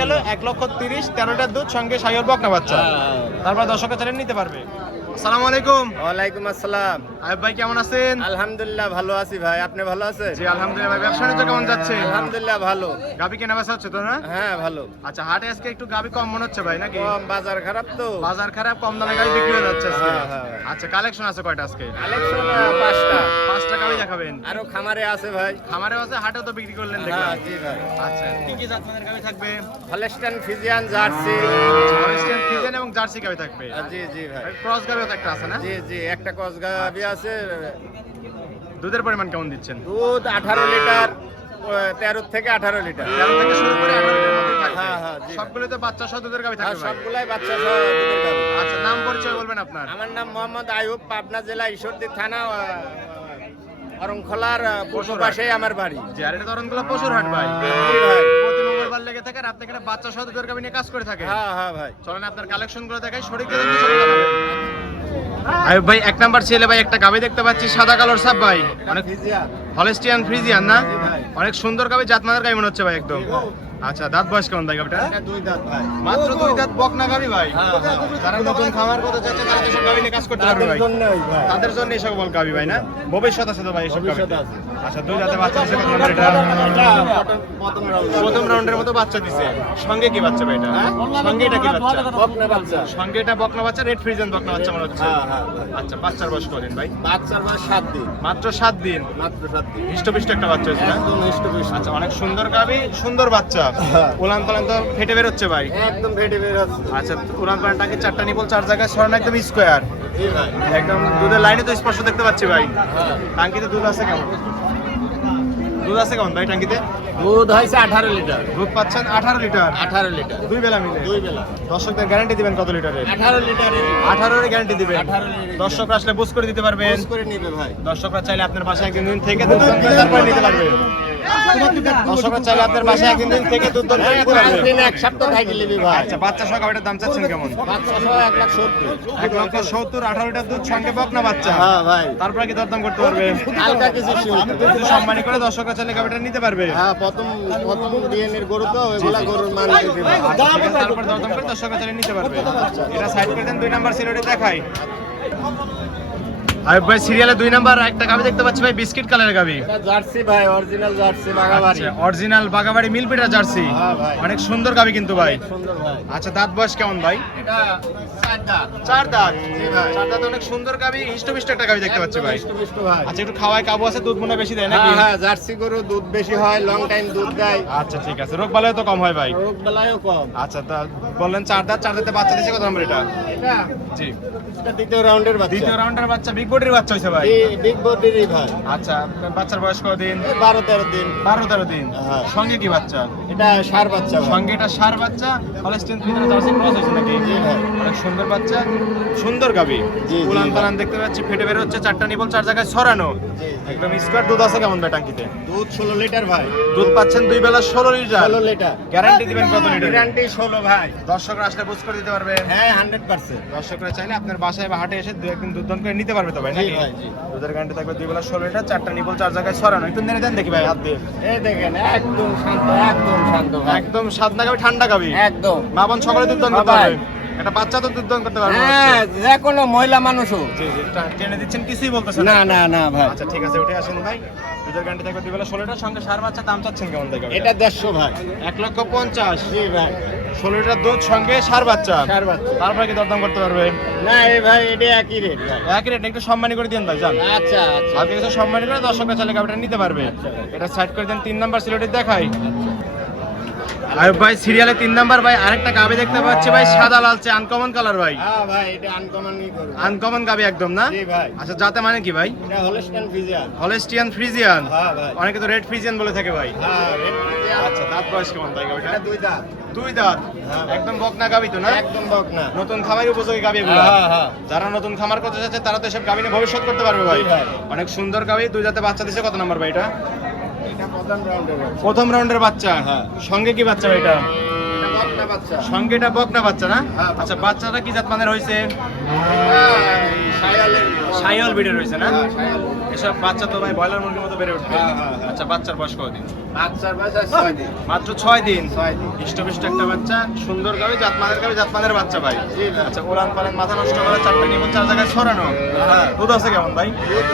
গেল 1,30,000 13টার দুধ সঙ্গে শাহিওয়াল বকনা বাচ্চা। তারপর দর্শকরা চ্যানেল নিতে পারবে। আসসালামু আলাইকুম। ওয়ালাইকুম আসসালাম। আয়ুব ভাই কেমন আছেন? আলহামদুলিল্লাহ ভালো আছি ভাই, আপনি ভালো আছেন? জি আলহামদুলিল্লাহ ভাই। ব্যবসা বাণিজ্য কেমন যাচ্ছে? আলহামদুলিল্লাহ ভালো। গাবি কেনা বেচা হচ্ছে তো না? হ্যাঁ ভালো। আচ্ছা, হাটে আজকে একটু গাবি কম মনে হচ্ছে ভাই নাকি? কম, বাজার খারাপ তো। বাজার খারাপ, কম দামে গাবি বিক্রি হয়ে যাচ্ছে আজকে। হ্যাঁ। আচ্ছা, কালেকশন আছে কয়টা আজকে? কালেকশন 5টা। 5টা গাবি দেখাবেন? আরো খামারে আছে ভাই। খামারে আছে, হাটেও তো বিক্রি করলেন দেখলাম। হ্যাঁ জি ভাই। আচ্ছা, কি কি জাতের গাবি থাকবে? Holstein Friesian jersey. Holstein Friesian এবং জার্সি গাবি থাকবে। জি ভাই। ক্রস গাবিও তো একটা আছে না? জি একটা কস গাবি আছে। দুধের পরিমাণ কেমন দিচ্ছেন? দুধ 18 লিটার, 13 থেকে 18 লিটার। 13 থেকে শুরু করে 18 লিটার মধ্যে থাকবে। হ্যাঁ, জি। সবগুলো তো বাচ্চা সহ দুধের গাবি থাকবে ভাই? সবগুলাই বাচ্চা সহ দুধের গাবি। আচ্ছা, নাম পরিচয় বলবেন আপনার? আমার নাম মোহাম্মদ আয়ুব, পাবনা জেলা ঈশ্বরদী থানা অরংখলার পূর্ব পাশেই আমার বাড়ি। জি, আর এটা তরণগুলো পশুর হাট ভাই। জি ভাই। প্রতি মঙ্গলবার লেগে থাকে, আপনি এখানে বাচ্চা সহ দুধের গাবি নিয়ে কাজ করে থাকে। হ্যাঁ ভাই। চলেন আপনার কালেকশন গুলো দেখাই, সঠিক দেখে শুরু করবেন। আয়ুব ভাই, এক নাম্বার ছেলে ভাই একটা গাবি দেখতে পাচ্ছি সাদা কালোর সাপ ভাই, অনেক ফিজিয়ান। হলস্টিয়ান ফ্রিজিয়ান না? জি ভাই। অনেক সুন্দর গাবি, জাতমানের গাবি মনে হচ্ছে ভাই একদম। আচ্ছা, দাঁত বয়স কেমন ভাই গাবিটা? এটা 2 দাঁত ভাই। মাত্র 2 দাঁত বকনা গাবি ভাই। হ্যাঁ। যারা নতুন খামার করতে চাচ্ছে তারা এসব গাবি নিয়ে কাজ করতে পারবে ভাই। জন্যই ভাই। তাদের জন্য এসব বল গাবি ভাই না? ভবিষ্যৎ আছে তো ভাই এসব গাবি। ভবিষ্যৎ আছে। আচ্ছা, 2 দাঁতে বাচ্চা দিছে কত নাম্বার এটা? প্রথম রাউন্ড। প্রথম রাউন্ডের মতো বাচ্চা দিছে। সঙ্গে কি বাচ্চা ভাই এটা? সঙ্গে এটা কি বাচ্চা? বকনা বাচ্চা। সঙ্গে এটা বকনা বাচ্চা, রেড ফ্রিজিয়ান বকনা বাচ্চা মনে হচ্ছে। হ্যাঁ। আচ্ছা, বাচ্চার বয়স কতদিন ভাই? বাচ্চার বয়স 7 দিন। মাত্র 7 দিন। মাত্র 7 দিন। হৃষ্টপুষ্ট একটা বাচ্চা হয়েছে না? একদম হৃষ্টপুষ্ট। আচ্ছা, অনেক সুন্দর গাবি, সুন্দর বাচ্চা। হ্যাঁ। উলান পালান তো ফেটে বের হচ্ছে ভাই। একদম ভেটে বের হচ্ছে। আচ্ছা, উলান পালানটাকে 4টা নিপল 4 জায়গায় ছড়ানো, একদম স্কোয়ার। জি ভাই। একদম দুধের লাইনে তো স্পষ্ট দেখতে পাচ্ছি ভাই। হ্যাঁ। টাঙ্কিতে দুধ আছে কেমন? দুধ আছে কেমন ভাই টাঙ্কিতে? দুধ হয়েছে 18 লিটার। দুধ পাচ্ছেন 18 লিটার 18 লিটার। 2 বেলা মিলে। 2 বেলা। দর্শকদের গ্যারান্টি দিবেন কত লিটারের? 18 লিটারের। 18 এর গ্যারান্টি দিবেন। 18 লিটারের। দর্শকরা আসলে বুঝ করে দিতে পারবেন। পোস্ট করে নিবে ভাই। দর্শকরা চাইলে আপনার বাসায় একদিন দিন থেকে দুধ দহন করে তারপরে নিতে পারবে। দর্শকরা চাইলে আপনার বাসায় একদিন দিন থেকে দুধ দহন করে নিতে পারবে। একদিন এক সপ্তাহ থাকি নিবি ভাই। আচ্ছা, বাচ্চা সহ গাবিটার দাম চাচ্ছেন কেমন? বাচ্চা সহ 1,70,000। 1,70,000, 18 লিটার দুধ সঙ্গে বকনা বাচ্চা। হ্যাঁ ভাই। তারপরে কি দরদাম করতে পারবে? হালকা কিছু সীমিত। একটু সম্মানী করে দর্শকরা চাইলে গাবিটা নিতে পারবে। হ্যাঁ, প্রথম ডিএনএর গরু তো ওইগুলা গরুর মান বেশি ভাই। তারপর দরদাম করে দর্শকরা চাইলে নিতে পারবে। এটা সাইড করে দেন, 2 নাম্বার সিরিয়ালে দেখাই। আয়ুব ভাই, সিরিয়ালে 2 নাম্বার একটা গাবি দেখতে পাচ্ছি ভাই, বিস্কিট কালারের গাবি। এটা জার্সি ভাই, অরিজিনাল জার্সি বাগাবাড়ি। আচ্ছা, অরিজিনাল বাগাবাড়ি মিলপিটা জার্সি। হ্যাঁ ভাই। অনেক সুন্দর গাবি কিন্তু ভাই। সুন্দর ভাই। আচ্ছা, দাঁত বয়স কেমন ভাই? এটা 4 দাঁত। 4 দাঁত। জি ভাই। 4 দাঁত, অনেক সুন্দর গাবি, হিষ্টপিষ্ট একটা গাবি দেখতে পাচ্ছি ভাই। একদম হৃষ্টপুষ্ট ভাই। আচ্ছা, একটু খাওয়ায় কাবু আছে, দুধ মনে হয় বেশি দেয় নাকি? হ্যাঁ, জার্সি গরু দুধ বেশি হয়, লং টাইম দুধ দেয়। আচ্ছা, ঠিক আছে, রোগ বালাইও তো কম হয় ভাই। রোগ বেলায়ও কম। আচ্ছা, তা বললেন 4 দাঁত, 4 দাঁতে বাচ্চা দিছে কত নাম্বার এটা? এটা জি, এটা দ্বিতীয় রাউন্ডের বাচ্চা। দ্বিতীয় রাউন্ডের বাচ্চা, বিগ বডির বাচ্চা হইছে ভাই। বিগ বডিরই ভাই। আচ্ছা, বাচ্চার বয়স কতদিন? 12-13 দিন। 12-13 দিন। হ্যাঁ। সঙ্গে কি বাচ্চা? এটা ষাঁড় বাচ্চা ভাই। সঙ্গে এটা ষাঁড় বাচ্চা, হলস্টিয়ান ফ্রিজিয়ান জার্সি ক্রস হইছে নাকি? জি ভাই। অনেক সুন্দর বাচ্চা, সুন্দর গাবি। জি, জি। উলান পালান দেখতে পাচ্ছি, ফেটে বের হচ্ছে, 4টা নিপল 4 জায়গায় ছড়ানো। জি, একদম স্কোয়ার। দুধ আছে কেমন ভাই টাঙ্কিতে? দুধ 16 লিটার ভাই। দুধ পাচ্ছেন 2 বেলা 16 লিটার। 16 লিটার। গ্যারান্টি দিবেন কত লিটার? গ্যারান্টি 16 ভাই। দর্শকরা আসলে বুঝ করে দিতে পারবে। হ্যাঁ, 100%। দর্শকরা চাইলে আপনার বাসায় বা হাটে এসে 2-1 দিন দুধ দহন করে নিতে পারবে তো ভাই জি নাকি? ভাই, জি। দুধের গ্যারান্টি থাকবে 2 বেলা 16 লিটার, 4টা নিপল 4 জায়গায় ছড়ানো। একটু নেড়ে দেন দেখি ভাই হাত দিয়ে। এই দেখেন, একদম শান্ত, একদম শান্ত ভাই। একদম সাদনা গাবি, ঠান্ডা গাবি। একদম। মা বোন সকলে দুধ দহন করতে ভাই। পারবে। একটা বাচ্চা তো দুধ দহন করতে পারবে মনে হ্যাঁ, হচ্ছে। যে কোনো মহিলা মানুষও। জি জি, টেনে দিচ্ছেন, কিছুই বলতেছেন না না না ভাই। আচ্ছা, ঠিক আছে, উঠে আসেন ভাই। দুধের গ্যারান্টি থাকবে 2 বেলা 16 লিটার, সঙ্গে ষাঁড় বাচ্চা। দাম চাচ্ছেন কেমন দেখে? এটা 150 ভাই। 1,50,000। জি ভাই। 16 লিটার দুধ সঙ্গে ষাঁড় বাচ্চা। ষাঁড় বাচ্চা। তারপরে কি দরদাম করতে পারবে? না এই ভাই, এটা একই রেট ভাই। একই রেট, একটু সম্মানী করে দিন ভাই, জান। আচ্ছা আচ্ছা। আজকে কিছু সম্মানী করে দর্শকরা চাইলে গাবিটা নিতে পারবে। এটা সাইড করে দেন, 3 নাম্বার সিলেটি দেখাই। আয়ুব ভাই, সিরিয়ালে 3 নাম্বার ভাই আরেকটা গাবি দেখতে পাচ্ছি ভাই, সাদা লালচে আনকমন কালার ভাই। হ্যাঁ ভাই, এটা আনকমনই করব। আনকমন গাবি একদম না? জি ভাই। আচ্ছা, জাতে মানে কি ভাই? এটা হলস্টাইন ফ্রিজিয়ান। Holstein Friesian. হ্যাঁ ভাই। অনেকে তো রেড ফ্রিজিয়ান বলে থাকে ভাই। হ্যাঁ, রেড ফ্রিজিয়ান। আচ্ছা, দাঁত বয়স কেমন ভাই গাবিটা? এটা 2 দাঁত। 2 দাঁত। হ্যাঁ। একদম বকনা গাবি তো না? একদম বকনা। নতুন খামারি উপযোগী গাবি এগুলো। হ্যাঁ, হ্যাঁ। যারা নতুন খামার করতে চাচ্ছে তারা তো এসব গাবি নিয়ে ভবিষ্যৎ করতে পারবে ভাই। জি ভাই। অনেক সুন্দর গাবি, 2 দাঁতে বাচ্চা দিছে কত নাম্বার ভাই এটা? এটা প্রথম রাউন্ডের বাচ্চা। প্রথম রাউন্ডের বাচ্চা। হ্যাঁ। সঙ্গে কি বাচ্চা ভাই এটা? এটা বকনা বাচ্চা। সঙ্গে এটা বকনা বাচ্চা না? হ্যাঁ, আচ্ছা বাচ্চাটা কি জাত মানের হয়েছে? শায়ালের শাহিওয়াল ব্রিডের হয়েছে না? হ্যাঁ, শায়াল। এসব বাচ্চা তো ভাই ব্রয়লার মুরগির মতো বেড়ে উঠবে। হ্যাঁ, হ্যাঁ, হ্যাঁ। আচ্ছা বাচ্চার বয়স কতদিন? বাচ্চার বয়স আর 6 দিন। মাত্র 6 দিন। 6 দিন। হৃষ্টপুষ্ট একটা বাচ্চা, সুন্দর গাভী, জাতমানের বাচ্চা ভাই। জি ভাই। আচ্ছা ওলান পালান মাথা নষ্ট করে চারটা নিয়ে 4 জায়গায় ছড়ানো। হ্যাঁ। দুধ আছে কেমন ভাই?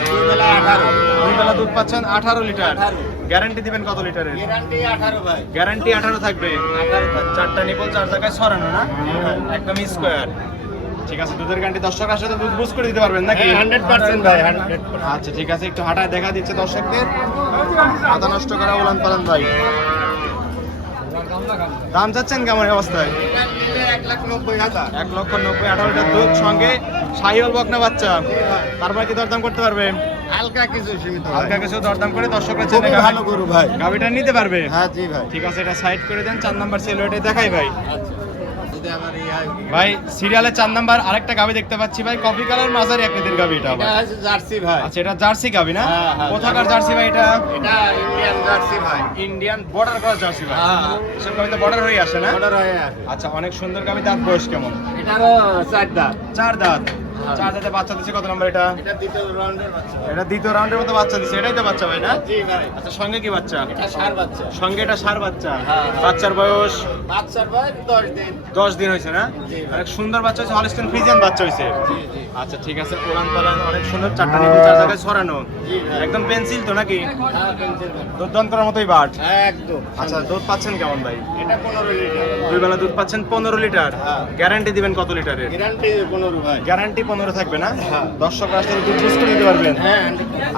দুই বেলা 18। দুই বেলা দুধ পাচ্ছেন 18 লিটার। 18 গ্যারান্টি দিবেন কত লিটারের? গ্যারান্টি 18 ভাই। গ্যারান্টি 18 থাকবে। 18 ভাই। চারটা নিপল 4 জায়গায় ছড়ানো না? একদম স্কোয়ার। ঠিক আছে, দুধের গ্যারান্টি দর্শক আসলে দুধ বুঝ করে দিতে পারবেন নাকি? 100% ভাই 100%। আচ্ছা ঠিক আছে, একটু হাঁটায় দেখা দিচ্ছে দর্শকদের। মাথা নষ্ট করা উলান পালান ভাই। দাম চাচ্ছেন কেমন এই অবস্থায়? এটা নিলে 1,90,000। 1,90,000, 18 লিটার দুধ, সঙ্গে শাহিওয়াল বকনা বাচ্চা। তারপর কি দরদাম করতে পারবে? হালকা কিছু সীমিত ভাই। হালকা কিছু দরদাম করে দর্শকরা খুবই চেনে ভালো গরু ভাই। গাভিটা নিতে পারবে। হ্যাঁ জি ভাই। ঠিক আছে, এটা সাইড করে দেন। 4 নাম্বার সিলুয়েটে দেখাই ভাই। আচ্ছা। যদি আমার এই হয় ভাই সিরিয়ালে 4 নাম্বার আরেকটা গাভি দেখতে পাচ্ছি ভাই, কফি কালার মাঝারি আকৃতির গাভি এটা এটা ভাই। হচ্ছে জার্সি ভাই। আচ্ছা এটা জার্সি গাভি না? হ্যাঁ, হ্যাঁ, কোথাকার জার্সি ভাই এটা? এটা ইন্ডিয়ান জার্সি ভাই। ইন্ডিয়ান বর্ডার ক্রস জার্সি ভাই। হ্যাঁ। এসব গাভি তো বর্ডার হয়ে আসে না? অর্ডার হয়ে আছে। আচ্ছা অনেক সুন্দর গাভি, দাঁত বয়স কেমন? এটারও 4 দাঁত। 4 দাঁত। হ্যাঁ। 4 দাঁতে বাচ্চা দিছে কত নাম্বার এটা? এটা দ্বিতীয় রাউন্ডের বাচ্চা। এটা দ্বিতীয় রাউন্ডের মতো বাচ্চা দিছে, এটাই তো বাচ্চা ভাই না? জি ভাই। আচ্ছা সঙ্গে কি বাচ্চা? এটা ষাঁড় বাচ্চা। সঙ্গে এটা ষাঁড় বাচ্চা। হ্যাঁ। বাচ্চার বয়স বাচ্চার বয়স 10 দিন। 10 দিন হয়েছে না? জি ভাই। অনেক সুন্দর বাচ্চা হয়েছে, হলস্টেইন ফ্রিজিয়ান বাচ্চা হয়েছে। জি জি। আচ্ছা ঠিক আছে, ওলান পালান অনেক সুন্দর, চারটা নিপুল 4 জায়গায় ছড়ানো। জি ভাই। একদম পেন্সিল তো নাকি? হ্যাঁ পেন্সিল ভাই। দুধ দান করার মতোই বাট। একদম। আচ্ছা দুধ পাচ্ছেন কেমন ভাই? এটা 15 লিটার। দুই বেলা দুধ পাচ্ছেন 15 লিটার। হ্যাঁ। গ্যারান্টি দিবেন কত লিটারের? গ্যারান্টি 15 ভাই। গ্যারান্টি 15 থাকবে না? হ্যাঁ। দর্শক আসলে দুধ বুঝ করে দিতে পারবেন। হ্যাঁ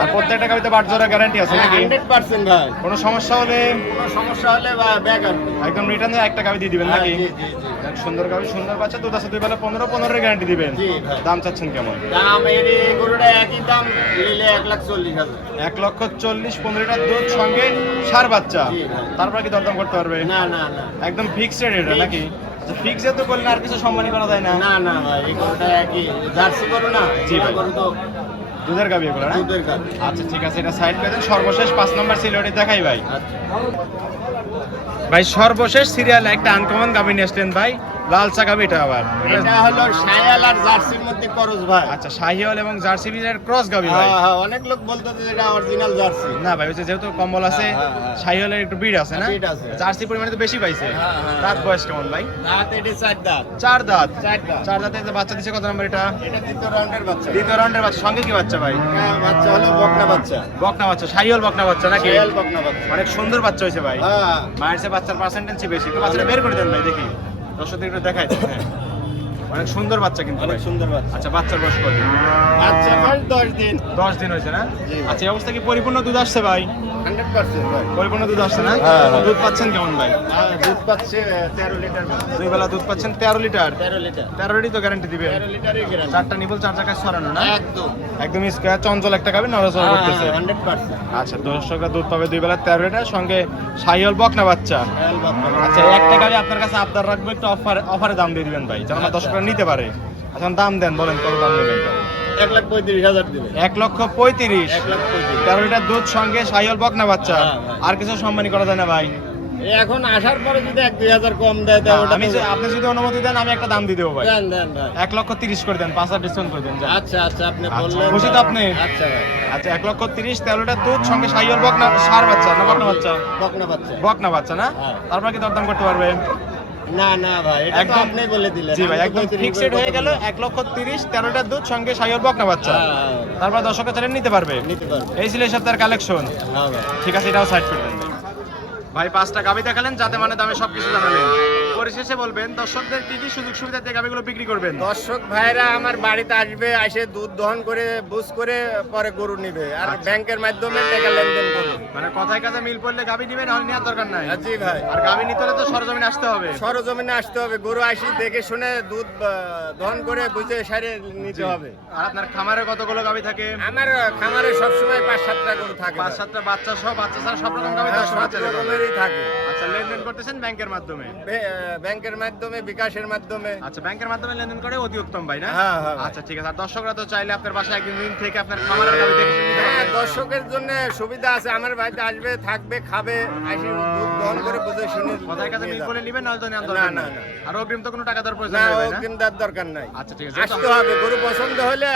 আর প্রত্যেকটা গাভিতে বাট জোড়া গ্যারান্টি আছে নাকি? 100% ভাই। কোনো সমস্যা হলে কোনো সমস্যা হলে বা ব্যাগ আসবে। একদম রিটার্ন দিয়ে একটা গাভি দিয়ে দিবেন হ্যাঁ, নাকি? জি জি জি। এক সুন্দর গাভি, সুন্দর বাচ্চা, দুধ আছে দুই বেলা 15 গ্যারান্টি দিবেন। জি ভাই। দাম চাচ্ছেন কেমন? দাম এই গরুটা একই দাম নিলে 1,40,000। 1,40,000, 15 লিটার দুধ, সঙ্গে ষাঁড় বাচ্চা। জি ভাই। তারপর কি দরদাম করতে পারবে? না না না। একদম ফিক্সড রেট এটা Fixed। নাকি? আচ্ছা ফিক্স তো করলে আর কিছু সম্মানী করা যায় না? না না ভাই এই গরুটা একই জার্সি গরু না। জি ভাই। গরু তো দুধের গাভি এগুলো না? দুধের গাড়ি। আচ্ছা ঠিক আছে, এটা সাইড করে দেন। সর্বশেষ 5 নাম্বার সিলেটে দেখাই ভাই। আচ্ছা। ভাই সর্বশেষ সিরিয়ালে একটা আনকমন গাভি নিয়ে আসলেন ভাই, লাল চা গাভি এটা আবার। এটা হলো শায়াল আর জার্সির মধ্যে করজ ভাই। আচ্ছা শাহিওয়াল এবং জার্সি বিটের ক্রস গাভি ভাই। হ্যাঁ হ্যাঁ অনেক লোক বলতো যে এটা অরিজিনাল জার্সি। না ভাই হচ্ছে যেহেতু কম্বল আছে, হ্যাঁ, হ্যাঁ, হ্যাঁ। শাহিওয়ালের একটু বিট আছে না? বিট আছে। জার্সি পরিমাণে তো বেশি পাইছে। হ্যাঁ, হ্যাঁ, দাঁত হ্যাঁ। বয়স কেমন ভাই? দাঁত এটি 4 দাঁত। 4 দাঁত। 4 দাঁত। 4 দাঁতে যে বাচ্চা দিছে কত নাম্বার এটা? এটা দ্বিতীয় রাউন্ডের বাচ্চা। দ্বিতীয় রাউন্ডের বাচ্চা, সঙ্গে কি বাচ্চা ভাই? এটা বাচ্চা হলো বকনা বাচ্চা। বকনা বাচ্চা, শাহিওয়াল বকনা বাচ্চা নাকি? শায়াল বকনা বাচ্চা। অনেক সুন্দর বাচ্চা হয়েছে ভাই। হ্যাঁ। মায়ের চেয়ে বাচ্চার পার্সেন্টেজ বেশি। একটু বাচ্চাটা বের করে দেন ভাই দেখি, দর্শকদের একটু দেখাই দেন। হ্যাঁ অনেক সুন্দর বাচ্চা কিন্তু অনেক ভাই। সুন্দর বাচ্চা। আচ্ছা বাচ্চার বয়স কত? বাচ্চা বয়স 10 দিন। 10 দিন হয়েছে না? জি। আচ্ছা এই অবস্থা কি পরিপূর্ণ দুধ আসছে ভাই? 100% ভাই। পরিপূর্ণ দুধ আসছে না? হ্যাঁ, হ্যাঁ। দুধ পাচ্ছেন কেমন ভাই? দুধ পাচ্ছে 13 লিটার ভাই। দুই বেলা দুধ পাচ্ছেন 13 লিটার। 13 লিটার। 13 তো গ্যারান্টি দিবেন। 13 লিটারই গ্যারান্টি। চারটা নিবল 4 জায়গায় ছড়ানো না? একদম। একদম স্কয়ার চঞ্চল একটা গাবি, নড়াচড়া করতেছে। 100%। আচ্ছা দর্শকরা দুধ পাবে দুই বেলা 13 লিটার, সঙ্গে শাহিওয়াল বকনা বাচ্চা। শায়াল বকনা। আচ্ছা এই একটা গাড়ি আপনার কাছে আবদার রাখবো, একটু অফারে দাম দিয়ে দিবেন ভাই, যেন আমার দর্শকরা নিতে পারে। আচ্ছা দাম দেন, বলেন কত দাম দেবেন? 1,35,000 দিবে। 1,35,000। 1,35,000। 13 লিটার দুধ, সঙ্গে শাহিওয়াল বকনা বাচ্চা। হ্যাঁ, হ্যাঁ। আর কিছু সম্মানী করা যায় না ভাই? এই এখন আসার পরে যদি 1-2,000 কম দেয় তাহলে ওটা আপনি যদি অনুমতি দেন আমি একটা দাম দিয়ে দেবো ভাই। দেন দেন ভাই। 1,30,000 করে দেন, 5,000 ডিসকাউন্ট করে দেন যান। আচ্ছা আচ্ছা আপনি আচ্ছা, বললেন। খুশি তো আপনি? আচ্ছা ভাই। আচ্ছা 1,30,000, 13 লিটার দুধ, সঙ্গে শাহিওয়াল বকনা ষাঁড় বাচ্চা না বকনা বাচ্চা? বকনা বাচ্চা। বকনা বাচ্চা না? হ্যাঁ। তারপর কি দরদাম করতে পারবে? না না ভাই এটা তো একদম- আপনি বলে দিলেন। জি ভাই আমি তো একদম 35 ফিক্সড করে হয়ে গেল। বললাম। 1,30,000, 13 লিটার দুধ, সঙ্গে শাহিওয়াল বকনা বাচ্চা। হ্যাঁ, তারপর দর্শকের চ্যানেল নিতে পারবে। নিতে পারবে। এই ছিল এই সপ্তাহের কালেকশন। হ্যাঁ ভাই। ঠিক আছে, এটাও সাইড করে দেন ভাই। ভাই 5টা গাবি দেখালেন, যাতে মানে দামে সবকিছু জানালেন। পরিশেষে বলবেন দর্শকদের কি কি সুযোগ সুবিধা দিয়ে গাবিগুলো বিক্রি করবেন? দর্শক ভাইরা আমার বাড়িতে আসবে, এসে দুধ দহন করে বুঝ করে পরে গরু নিবে আর আচ্ছা। ব্যাংকের মাধ্যমে টাকা লেনদেন করবে। মানে কথায় কাজে মিল পড়লে গাবি নিবেন, নাহলে নেওয়ার দরকার নাই। জি ভাই। আর গাবি নিতে হলে তো সরজমিনে আসতে হবে। সরজমিনে আসতে হবে, গরু আসি দেখে শুনে দুধ দহন করে বুঝে সারে নিতে হবে। আর আপনার খামারে কতগুলো গাবি থাকে? আমার খামারে সবসময় 5-7টা গরু থাকে। 5-7টা বাচ্চা সহ, বাচ্চা ছাড়া সব রকম গাবি হ্যাঁ, দর্শক সব রকমেরই থাকে। আচ্ছা আচ্ছা, লেনদেন করতেছেন ব্যাংকের মাধ্যমে? ব্যাংকের মাধ্যমে, বিকাশের মাধ্যমে। আচ্ছা, ব্যাংকের মাধ্যমে লেনদেন করে অতি উত্তম ভাই না? হ্যাঁ, হ্যাঁ ভাই। আচ্ছা ঠিক আছে। আর দর্শকরা তো চাইলে আপনার বাসায় একদিন দিন থেকে আপনার খামারের গাভী দেখে শুনে নিতে হ্যাঁ, পারবে। দর্শকের জন্য সুবিধা আছে, আমার বাড়িতে আসবে, থাকবে, খাবে, আসি দুধ দহন করে বুঝে শুনে কথায় কাছে মিল নিয়ে করে যাবে। নেবেন, নাহলে তো নেওয়ার না, দরকার না, নাই। না। আর অগ্রিম তো কোনো টাকা দেওয়ার প্রয়োজন না, নেই ভাই না? অগ্রিম দেওয়ার দরকার নাই। আচ্ছা ঠিক আছে। আসতে হবে, গরু পছন্দ হলে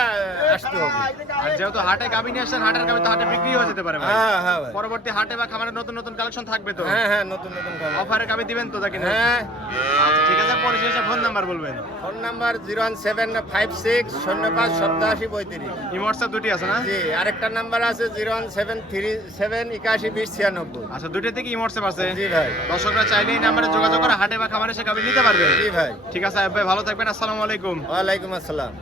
আসতে হবে। আর যেহেতু হাটে গাভী নিয়ে আসছেন, হাটের গাভী তো হাটে বিক্রি হয়ে যেতে পারে ভাই। হ্যাঁ, হ্যাঁ ভাই। পরবর্তী হাটে বা খামারে নতুন নতুন কালেকশন থাকবে তো? হ্যাঁ, হ্যাঁ, নতুন নতুন খাবার। অফারে গাভী দিবেন তো নাকি না? হ্যাঁ। আচ্ছা ঠিক আছে। পরিশেষে ফোন নাম্বার বলবেন। ফোন নাম্বার 01756 ইমো হোয়াটসঅ্যাপ দুটি আছে না? জি, আরেকটা নাম্বার আছে 01737812096। আচ্ছা, দুটো থেকে ইমো হোয়াটসঅ্যাপ আছে। জি ভাই। দর্শকরা চাইলে এই নাম্বারে যোগাযোগ করে হাটে বা খামারে সে গাভী নিতে পারবে। জি ভাই। ঠিক আছে আয়ুব ভাই, ভালো থাকবেন। আসসালামু আলাইকুম। ওয়ালাইকুম আসসালাম।